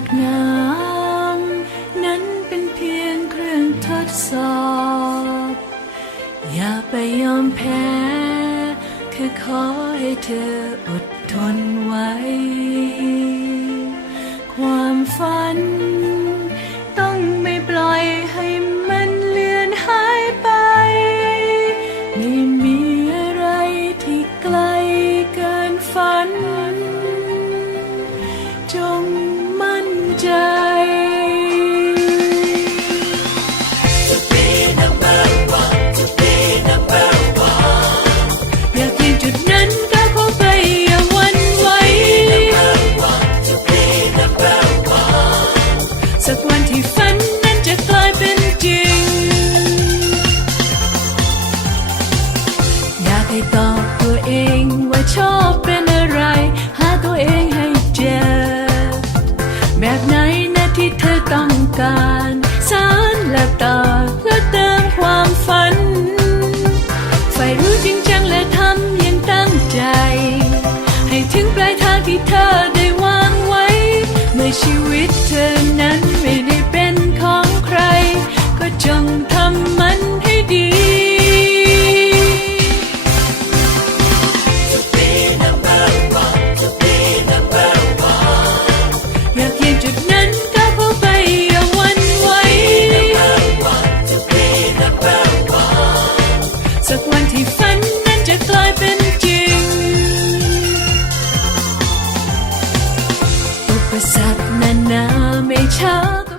ากน้ำนั้นเป็นเพียงเครื่องทดสอบ อย่าไปยอมแพ้คือขอให้เธออดทนไว้ ความฝัน ต้องไม่ปล่อยให้มันเลือนหายไป ไม่มีอะไรที่ไกลเกินฝัน ฝันนั้นจะกลายเป็นจริง อยากให้ตอบตัวเองว่าชอบเป็นอะไร หาตัวเองให้เจอ แบบไหนนะที่เธอต้องการสารและต่อและเติมความฝันใฝ่รู้จริงจังและทำยังตั้งใจ ให้ถึงปลายทางที่เธอได้วางไว้ เมื่อชีวิตเธอนั้น ที่ฝันนั้นจะกลายเป็นจริง อุปสรรคนานาไม่ช้าก็